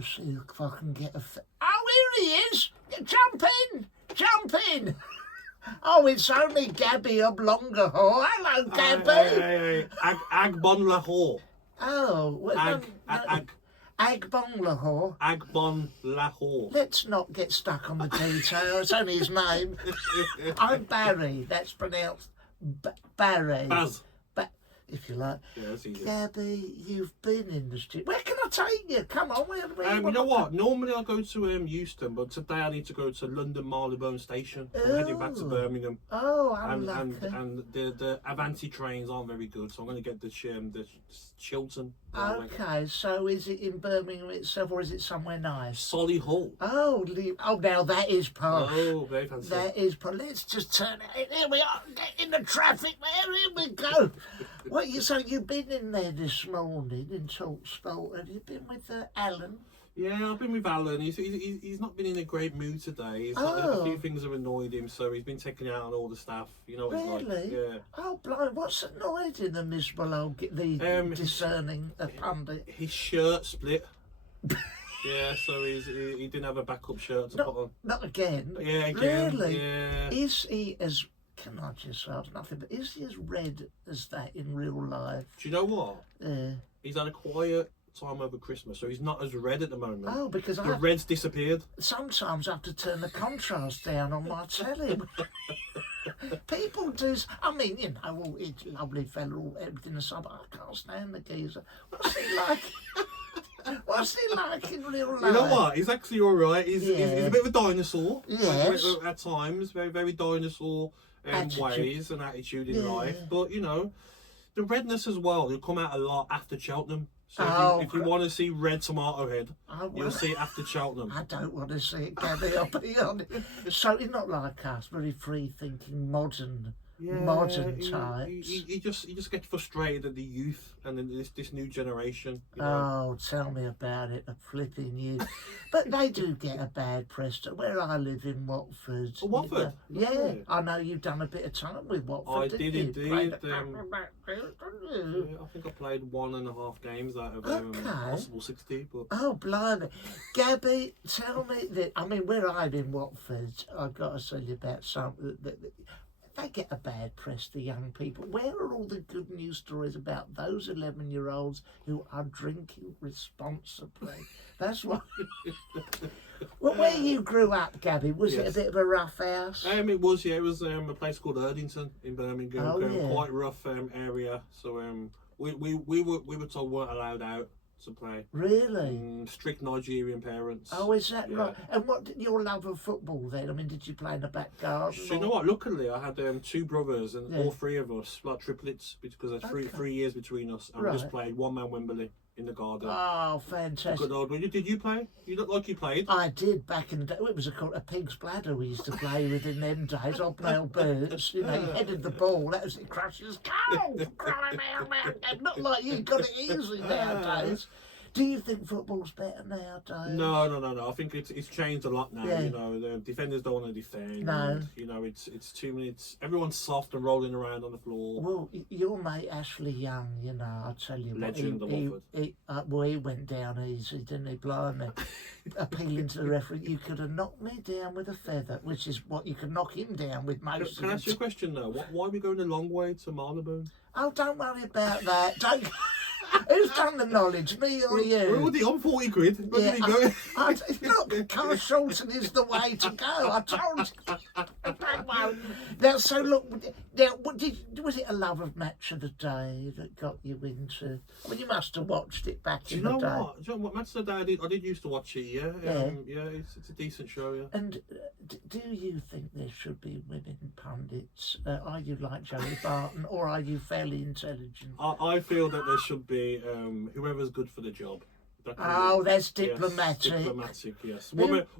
to see if I can get a... Oh, here he is! Jump in! Jump in! Oh, it's only Gabby Agbonlahor. Hello, Gabby. Hey. Agbonlahor. Oh, Agbonlahor. Agbonlahor. Let's not get stuck on the detail. It's only his name. I'm Barry. That's pronounced Barry. Baz. If you like. Yeah, that's easy. Gabby, you've been in the street. Where can I take you? Come on. You know what? Normally I go to Euston, but today I need to go to London Marylebone Station. I'm heading back to Birmingham. Oh, I'm lucky. And the Avanti trains aren't very good, so I'm going to get the Chiltern. Okay, so is it in Birmingham itself, or is it somewhere nice? Solihull. Oh, now that is posh. Oh, very fancy. That is posh. Let's just turn it. Here we are. Get in the traffic there. Here we go. So you've been in there this morning in Talksport. Have you been with Alan? Yeah, I've been with Alan. He's not been in a great mood today. A few things have annoyed him, so he's been taking it out on all the staff. You know what it's like. Yeah. Oh, blind. What's annoyed in the miserable old, discerning pundit? His shirt split. Yeah, so he didn't have a backup shirt to put on. Not again. Yeah, again. Really? Yeah. Is he as... Can I just ask nothing, but is he as red as that in real life? Do you know what? He's had a quiet time over Christmas, so he's not as red at the moment. Oh, because the red's disappeared. Sometimes I have to turn the contrast down on my telly. People do. I mean, you know, he's a lovely fellow, everything aside, but I can't stand the geezer. What's he like? What's he like in real life? You know what? He's actually all right. He's a bit of a dinosaur. Yes. At times, very, very dinosaur ways and attitude in life. But, you know, the redness as well, will come out a lot after Cheltenham. So if you want to see red tomato head, you'll see it after Cheltenham. I don't want to see it, Gabby, I'll be honest. So he's not like us, very free-thinking, modern types. He just gets frustrated at the youth and this new generation. You Oh, know? tell me about it, the flipping youth. But they do get a bad press. Where I live in Watford. Oh, Watford? Yeah, I know you've done a bit of time with Watford. I did indeed. I think I played 1.5 games out of possible 60. But... Oh, blimey. Gabby, tell me that. I mean, where I'm in Watford, I've got to tell you about something that they get a bad press, the young people. Where are all the good news stories about those 11-year-olds who are drinking responsibly? That's what... Well, where you grew up, Gabby, was it a bit of a rough house? It was, yeah. It was a place called Erdington in Birmingham. Oh, yeah. Quite rough area. So we were told we weren't allowed out to play. Really? Strict Nigerian parents. Oh, is that right? And what did your love of football then? I mean, did you play in the back garden? So, you know what? Luckily, I had 2 brothers, and all 3 of us, like triplets, because there's 3 years between us, and we just played one-man Wembley in the garden. Oh, fantastic. Good old. Did you play? You look like you played. I did back in the day. It was a pig's bladder we used to play with in them days. Hobnail boots. You know, you headed the ball. That was it. Crushes. Go! Crying out loud. Not like you got it easy nowadays. Do you think football's better nowadays? No. I think it's changed a lot now. Yeah. You know, the defenders don't want to defend. No. You know, it's 2 minutes. Everyone's soft and rolling around on the floor. Well, your mate Ashley Young, you know, I'll tell you Legend what, he he went down easy, didn't he? Blimey. Appealing to the referee, you could have knocked me down with a feather, which is what you can knock him down with most of them. Can I ask you a question though? Why are we going a long way to Marylebone? Oh, don't worry about that. Don't. Who's done the knowledge, me or you? We're already on 40 quid. Where did he go? Look, Car Shorten is the way to go. I told you. Now, so look, now, was it a love of Match of the Day that got you into? I mean, you must have watched it back in the day. Do you know what? Match of the Day, I did used to watch it, yeah. It's a decent show, yeah. And do you think there should be women pundits? Are you like Joey Barton, or are you fairly intelligent? I feel that there should be whoever's good for the job. That's diplomatic. Yes, diplomatic, yes.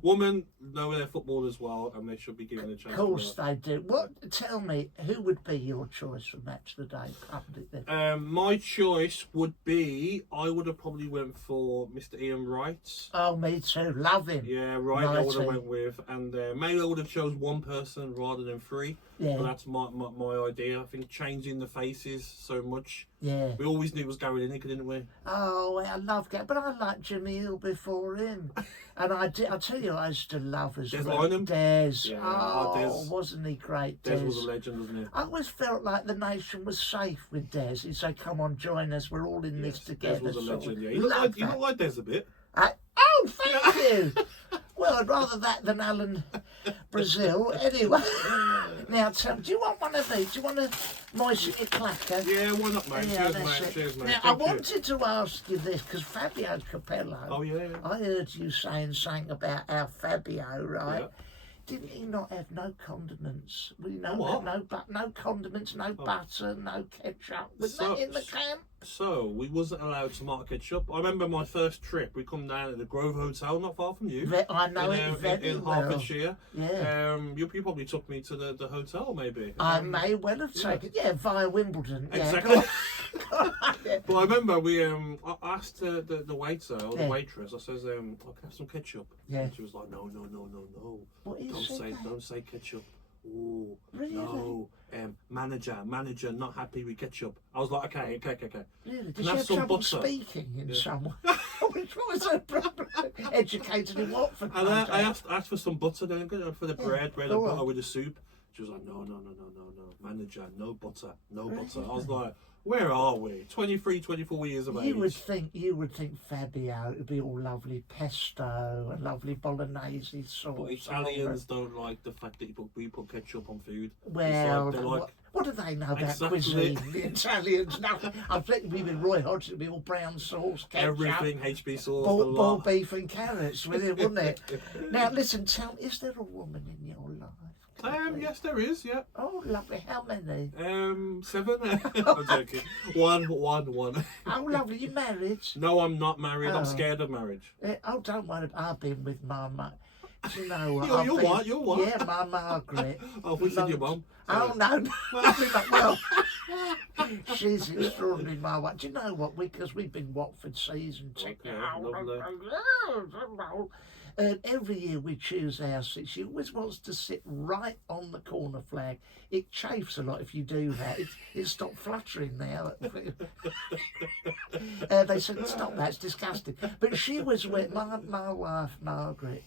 Women know their football as well, and they should be given a chance. Of course they do. Tell me, who would be your choice for Match of the Day pundit then? My choice would be, I would have probably went for Mr. Ian Wright. Oh, me too. Love him. Yeah, Wright I would have went with. And maybe I would have chose one person rather than 3. Yeah. But that's my idea. I think changing the faces so much. Yeah. We always knew it was Gary Lineker, didn't we? Oh, I love Gabby, but I liked Jimmy Hill before him. And I tell you, I used to love as Des well. Lynam? Des. Yeah, Oh, Des. wasn't he great, Des was a legend, wasn't he? I always felt like the nation was safe with Des. He'd say, come on, join us, we're all in this together. Des was a legend, yeah. Love You look like Des a bit. Oh, thank you. Well, I'd rather that than Alan Brazil. Anyway, now, Tom, do you want one of these? Do you want to moisten your clacker? Yeah, why not, mate? Yeah, Cheers, that's mate. it. Cheers, mate. Now, I wanted to ask you this, because Fabio Capello, Oh, yeah. I heard you saying something about our Fabio, right? Yeah. Didn't he not have no condiments? We know What? that, no condiments, no butter, no ketchup. Was So- that in the camp? So, we wasn't allowed tomato ketchup. I remember my first trip, we come down to the Grove Hotel, not far from you. I know it very in well. Hertfordshire. Yeah. You probably took me to the hotel, maybe. I may well have taken, via Wimbledon. Exactly. Yeah. But I remember we I asked the waiter or the Yeah. waitress. I says, "I can have some ketchup." Yeah. And she was like, "No. What is Don't say ketchup." Oh Really? no. Manager, not happy with ketchup. I was like, okay. Really? Did Can she I have have some trouble butter? speaking in some way? What was her problem? Educated in Watford. And I asked for some butter then for the bread and go butter on. with the soup. She was like, no. Manager, no butter. I was like, where are we? 23, 24 years of age. You would think Fabio would be all lovely pesto and lovely bolognese sauce. But Italians don't like the fact that we put ketchup on food. Well, They're like, what do they know about Exactly. cuisine? The Italians, nothing. I think we with Roy Hodgson, it'd be all brown sauce, ketchup, everything, HB sauce, boiled beef and carrots with it, wouldn't it? Now, listen, tell me, is there a woman in your life? Yes, there is, yeah. Oh, lovely. How many? 7. I'm joking. One. Oh, lovely. You married? No, I'm not married. Oh. I'm scared of marriage. Oh, don't worry. I've been with my mum. Do you know what? You're what? Yeah, my Margaret. Oh, we said your mum. Oh, no. Well, she's extraordinary, my wife. Do you know what? Because we've been Watford season ticket. lovely. Every year we choose our seat. She always wants to sit right on the corner flag. It chafes a lot if you do that. It stopped fluttering now. They said, stop that, it's disgusting. But she was with my wife, Margaret.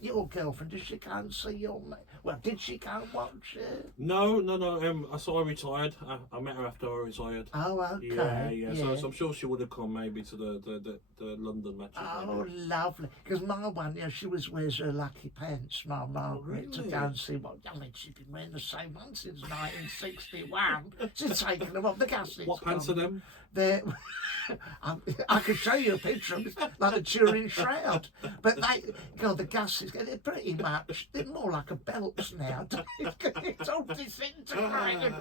Your girlfriend, did she go and see your mate? Well, did she go and watch it? No. I saw her retired. I met her after I retired. Oh, okay. Yeah. So I'm sure she would have come maybe to the London matches. Oh, lovely. Because my one, she always wears her lucky pants, my Margaret, to go and see what. I mean, she's been wearing the same one since 1961. She's taken them off the gaskets. What pants are them? They're, I could show you a picture of them, like a Turin shroud. But the gaskets, they're pretty much, they're more like a belts now. It's all disintegrated.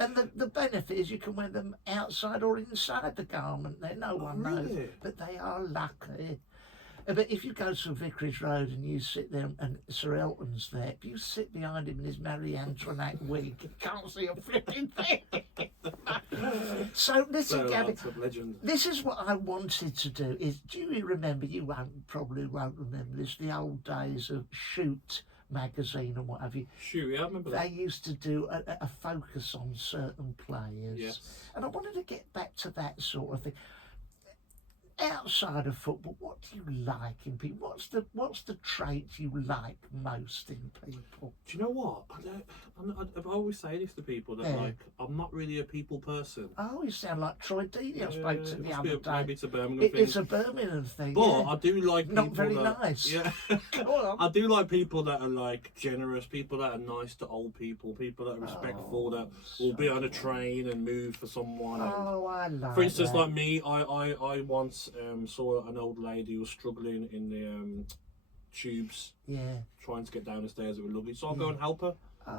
And the benefit is you can wear them outside or inside the garment. There, no one knows. Really? But they are lucky. But if you go to Vicarage Road and you sit there and Sir Elton's there, if you sit behind him in his Marie Antoinette wig, you can't see a flipping thing. So listen, Gabby, this is what I wanted to do. Do you remember? You probably won't remember this. The old days of Shoot magazine and what have you. Sure, yeah, I remember that. They used to do a focus on certain players. Yes. And I wanted to get back to that sort of thing. Outside of football, what do you like in people? What's the trait you like most in people? Do you know what? I always say this to people that like I'm not really a people person. Oh, you sound like Troy Deeney. I spoke to the other day. Maybe it's a Birmingham thing. It's a Birmingham thing. But I do like people not very that, nice. Yeah. Go on. I do like people that are like generous, people that are nice to old people that are respectful, that will be on a train and move for someone. Oh, I love. For instance, that. like me, I once saw an old lady who was struggling in the tubes, trying to get down the stairs with her luggage. So I'll go and help her.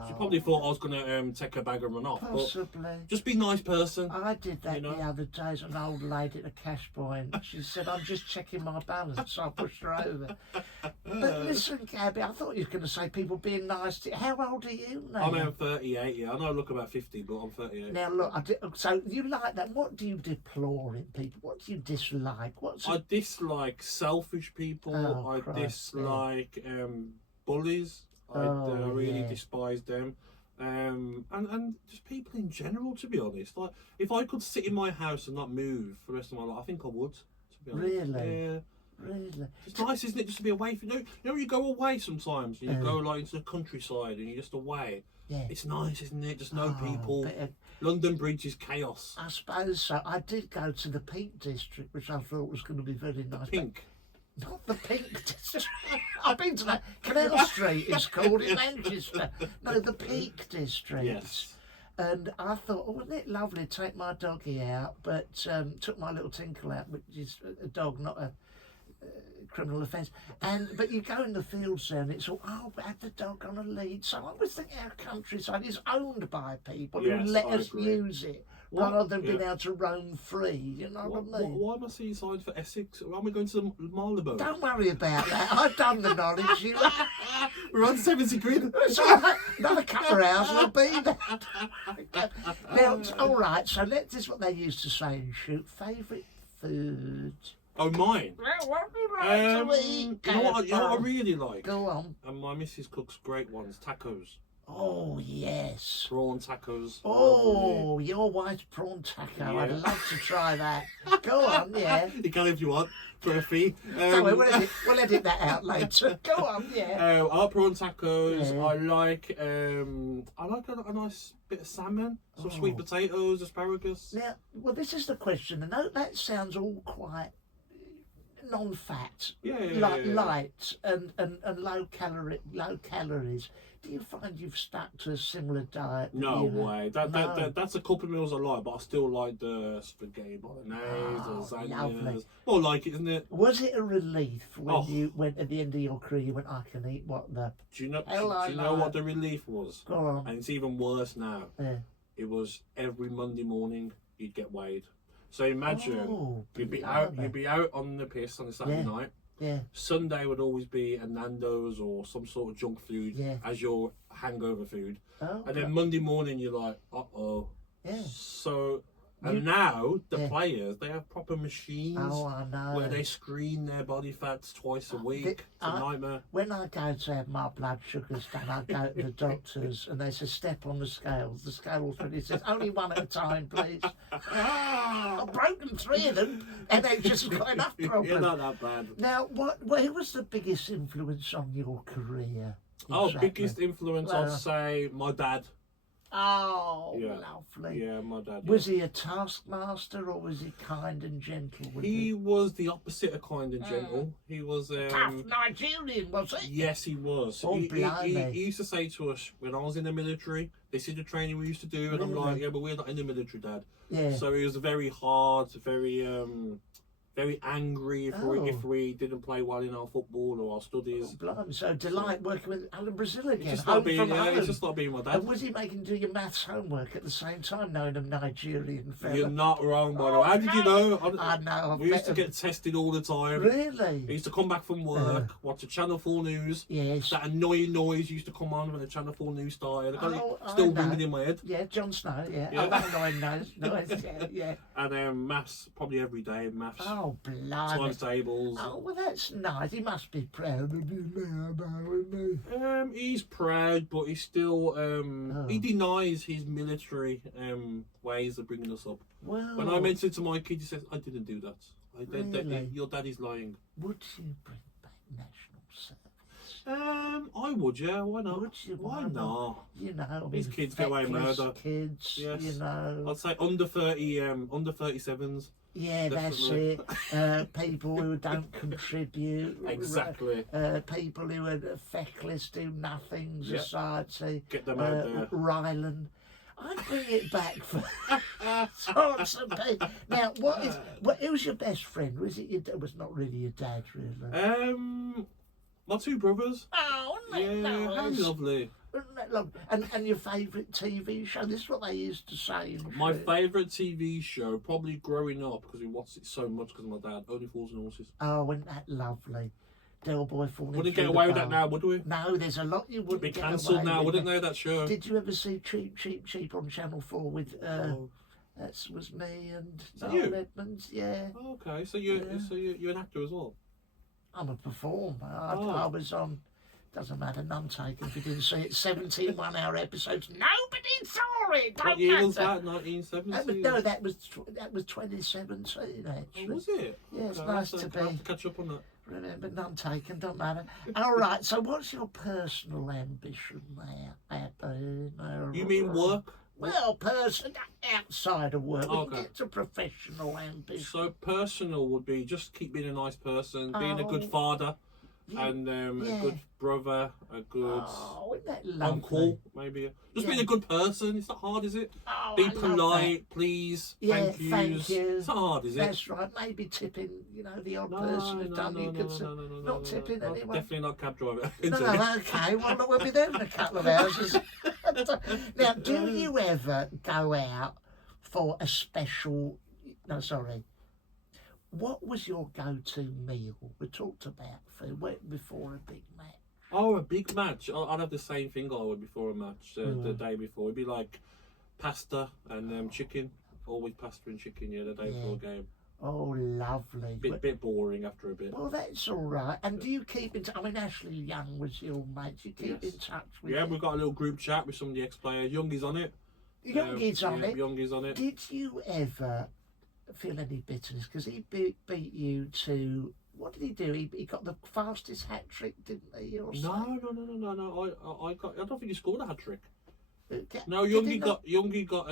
She probably thought I was going to take her bag and run off. Possibly. But just be a nice person. I did that the other day. As an old lady at a cash point. She said, I'm just checking my balance. So I pushed her over. But listen, Gabby, I thought you were going to say people being nice to you. How old are you now? I'm 38, yeah. I know I look about 50, but I'm 38. Now, look, so you like that. What do you deplore in people? What do you dislike? I dislike selfish people. I dislike bullies. I really despise them. and just people in general. To be honest, like if I could sit in my house and not move for the rest of my life, I think I would. To be honest. Really? Yeah. Really? It's nice, isn't it, just to be away from you know you go away sometimes and you go like into the countryside and you're just away. Yeah. It's nice, isn't it? Just no people. But, London Bridge is chaos. I suppose so. I did go to the Peak District, which I thought was going to be very nice. Pink. Not the Peak District. I've been to that. Canal Street is called in Manchester. No, the Peak District. Yes. And I thought, oh, wouldn't it lovely to take my doggy out? But took my little Tinkle out, which is a dog, not a criminal offence. But you go in the fields there and it's all, we had the dog on a lead. So I was thinking our countryside is owned by people who let us use it rather than being able to roam free. You know what I mean? Why am I seeing signs for Essex? Why am I going to the Marylebone? Don't worry about that. I've done the knowledge. We're on 70 quid. It's all right. Another couple of hours and I'll be there. Now, all right, so this is what they used to say in shoot. Favourite food? Oh, mine? Well, what do you like to eat? You know what I really like? Go on. And my missus cooks great ones. Tacos. Oh, yes. Prawn tacos. Oh, your white prawn taco. I'd love to try that. Go on, yeah. You can if you want, for a fee. Don't worry, we'll edit that out later. Go on, yeah. I like prawn tacos. Yeah. I like a nice bit of salmon, some sweet potatoes, asparagus. Now, well, this is the question. I know that sounds all quite non-fat, light and low calories. Do you find you've stuck to a similar diet? No way. That's a couple of meals I like, but I still like the spaghetti bolognese, lasagnas. More like it, isn't it? Was it a relief when you went at the end of your career? You went, I can eat what the. Do you know what the relief was? Go on. And it's even worse now. Yeah. It was every Monday morning you'd get weighed. So imagine you'd be out on the piss on a Saturday night. Yeah. Sunday would always be a Nando's or some sort of junk food as your hangover food. And then Monday morning you're like, uh-oh. Yeah. So, and now the players, they have proper machines I know. where they screen their body fats twice a week. It's a nightmare. When I go to have my blood sugars done, I go to the doctors and they say, step on the scales. The scales, when it says, only one at a time, please. I've broken 3 of them and they've just got enough problems. You're not that bad. Now, who was the biggest influence on your career? Biggest influence, I'd say my dad. Oh, lovely. Yeah, my dad. Was he a taskmaster or was he kind and gentle with you? He was the opposite of kind and gentle. He was tough Nigerian, was he? Yes, he was. Oh, he used to say to us when I was in the military, this is the training we used to do, and I'm like, yeah, but we're not in the military, Dad. Yeah. So he was very hard, very angry if we didn't play well in our football or our studies. So delight working with Alan Brazil again. It's just not being my dad. And was he making you do your maths homework at the same time, knowing a Nigerian fella? You're not wrong, by the way. How did you know? I know. We used to get tested all the time. Really? He used to come back from work, watch the Channel 4 news. Yes. That annoying noise used to come on when the Channel 4 news started. Still ringing in my head. Yeah, Jon Snow, Oh, that annoying noise, yeah. And maths, probably every day, maths. Oh, bloody. Times tables. Oh, well, that's nice. He must be proud of you now, isn't he? He's proud, but he's still he denies his military ways of bringing us up. Well, when I mentioned to my kid, he says, "I didn't do that. Really? Your daddy's lying." Would you bring back national service? I would, yeah. Why not? Would you? Why not? You know, these kids get away with murder. Kids, yes. You know. I'd say under 37s. Yeah, definitely. That's it. People who don't contribute. Exactly. People who are feckless, do nothing, society. Get them out there. Ryland. I'd bring it back for sorts of people. Now, who's your best friend? Was it it was not really your dad, really? My 2 brothers. Oh, nice. How lovely. And your favourite TV show? This is what they used to say. My favourite TV show, probably growing up, because we watched it so much because of my dad, Only Fools and Horses. Oh, wasn't that lovely? Del Boy falling. Wouldn't get away with that now, would we? No, there's a lot you wouldn't be get cancelled away now, with. wouldn't they, that show? Did you ever see Cheap on Channel 4 with that was me and Noel Edmonds? Yeah. Oh, okay, so you're an actor as well. I'm a performer. I was on Doesn't matter, none taken if you didn't see it. 17 one-hour episodes. Nobody saw it. What year was that? 1970? No, that was 2017. Actually. Oh, was it? Yeah, it's Okay, nice to I'll be. have to catch up on that. Remember, none taken. Don't matter. All right. So, what's your personal ambition there? You mean work? Well, outside of work. We Okay. can get to professional ambition. So personal would be just keep being a nice person, being a good Oh. father, Yeah. and Yeah. a good brother, a good Oh, isn't that lovely? uncle, maybe. Just being a good person. It's not hard, is it? Oh, Be I love polite, please. Yeah, thank thank you. It's not hard, is it? That's right. Maybe tipping, the odd person who's done it. Not tipping anyone. Definitely not cab driver. No, okay. Well, we'll be there in a couple of hours. Now, do you ever go out for a special... No, sorry. What was your go-to meal? We talked about food before a big match. Oh, a big match. I'd have the same thing I would before a match, the day before. It'd be like pasta and chicken. Always pasta and chicken, the day before a game. Oh, lovely. Bit boring after a bit. Well, that's all right. And do you keep in touch? I mean, Ashley Young was your mate. Do you keep in touch with Yeah, him? we've got a little group chat with some of the ex-players. Youngie's on it. Youngie's on it? Youngie's on it. Did you ever feel any bitterness? Because he beat you to... What did he do? He got the fastest hat-trick, didn't he? Or something? No. I don't think he scored a hat-trick. No, Did Youngie got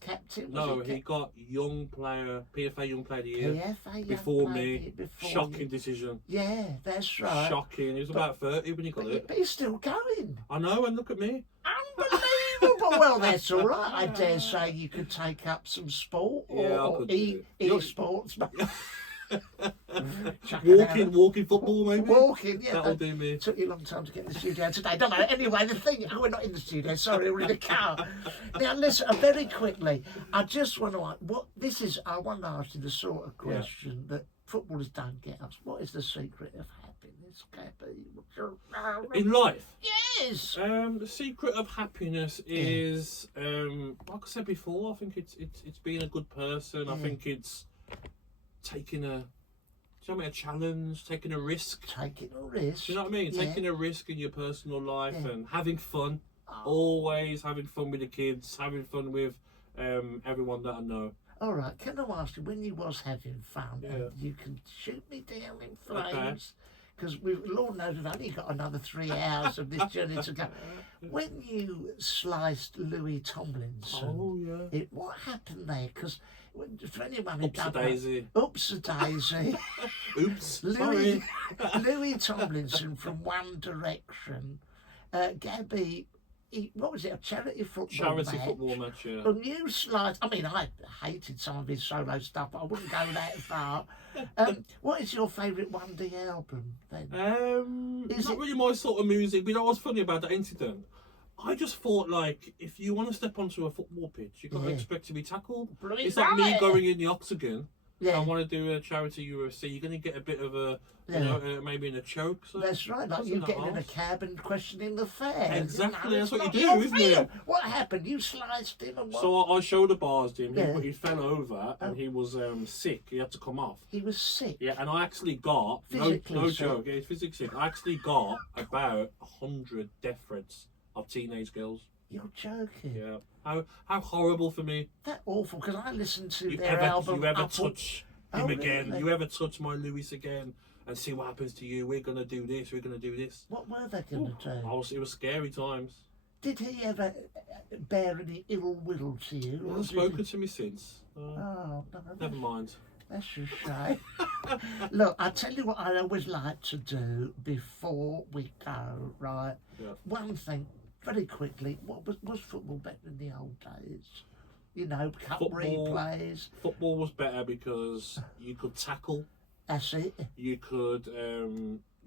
captain. he got young player, PFA Young Player of the Year PFA young before player me. before Shocking you. decision. Yeah, that's right. Shocking. He was about 30 when he got it. But he's still going. I know, and look at me. Unbelievable. Well, that's all right. I dare say you could take up some sport or e-sports. Walking football, maybe. Walking, yeah. That'll do me. Took you a long time to get in the studio today. Don't matter. Anyway, the thing... we're not in the studio. Sorry, we're in the car. Now, listen, very quickly, I just want to... I want to ask you the sort of question that footballers don't get us. What is the secret of happiness, Gabby? In life? Yes! The secret of happiness is, like I said before, I think it's being a good person. I think it's taking a challenge, taking a risk. Taking a risk. Do you know what I mean? Yeah. Taking a risk in your personal life and having fun. Always having fun with the kids, having fun with everyone that I know. All right, can I ask you, when you was having fun, and you can shoot me down in flames, because Lord knows we've only got another 3 hours of this journey to go. When you sliced Louis Tomlinson, what happened there? Because for anyone who Oops-a daisy. Oops-a-daisy. Oops, sorry. Louis Tomlinson from One Direction. Gabby, what was it, a charity football match? Football match, yeah. And you sliced... I mean, I hated some of his solo stuff, but I wouldn't go that far. What is your favourite 1D album, then? It's not really my sort of music. But you know what's funny about that incident? I just thought, like, if you want to step onto a football pitch, you've got to expect to be tackled. It's like me going in the octagon. I want to do a charity UFC. You're going to get a bit of a, maybe in a choke. So that's right, like you getting in a cab and questioning the fare. Exactly, that's what you do, isn't it? What happened? You sliced him and what? So I shoulder barsed him. He fell over and he was sick. He had to come off. He was sick? Yeah, and I actually got, no joke, he's physically sick. I actually got about 100 death threats of teenage girls. You're joking. Yeah. How horrible for me. That's awful, because I listened to their album. You ever touch him again? Really? You ever touch my Lewis again? And see what happens to you. We're going to do this. We're going to do this. What were they going to do? It was scary times. Did he ever bear any ill will to you? He hasn't spoken to me since. No. Never mind. That's a shame. Look, I tell you what I always like to do before we go, right? Yeah. One thing, very quickly, was football better in the old days? You know, cup replays. Football was better because you could tackle. That's it. You could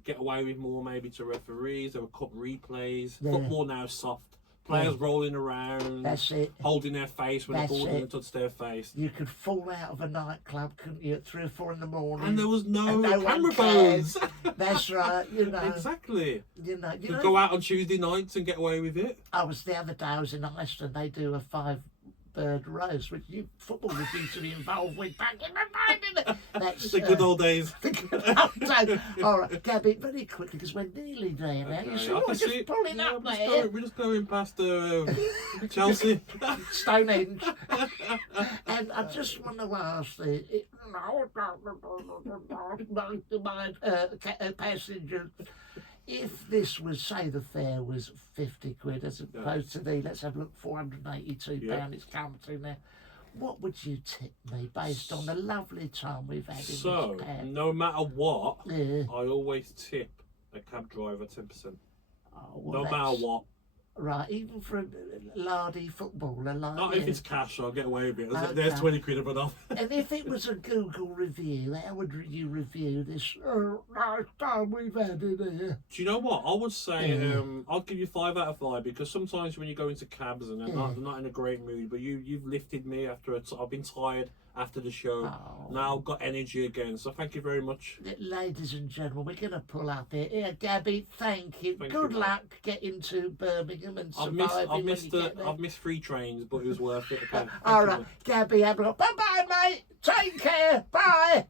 get away with more maybe to referees. There were cup replays. Yeah. Football now is soft. Players rolling around. That's it. Holding their face when the ball didn't touch their face. You could fall out of a nightclub, couldn't you, at 3 or 4 in the morning? And there was no camera phones. That's right, you know. Exactly. You could go out on Tuesday nights and get away with it. The other day I was in Iceland. They do a 5 bird roast, which football was used to be involved with back in the day. That's the good old days. The good old days. All right, Gabby, very quickly, because we're nearly there now. You see, I we're can just see it. pulling Yeah, up there. we're just going past Chelsea. Stonehenge. And I just want to ask my passengers, if this was, say the fare was 50 quid as opposed to the, let's have a look, £482 it's come to now, what would you tip me based on the lovely time we've had in this cab? No matter what, I always tip a cab driver 10%. No matter what. Right, even for a lardy footballer like Not you. if it's cash, I'll get away with it. Okay. There's 20 quid of enough. And if it was a Google review, how would you review this nice time we've had in here? Do you know what? I would say I'll give you 5 out of 5, because sometimes when you go into cabs and they're not in a great mood, but you've lifted me after I've been tired after the show. Oh. Now I've got energy again, so thank you very much. Ladies and gentlemen, we're going to pull up here. Here, Gabby, thank you. Thank Good you. luck getting to Birmingham and I've surviving. missed 3 trains, but it was worth it. Okay. All right, Gabby, bye-bye, mate. Take care. Bye.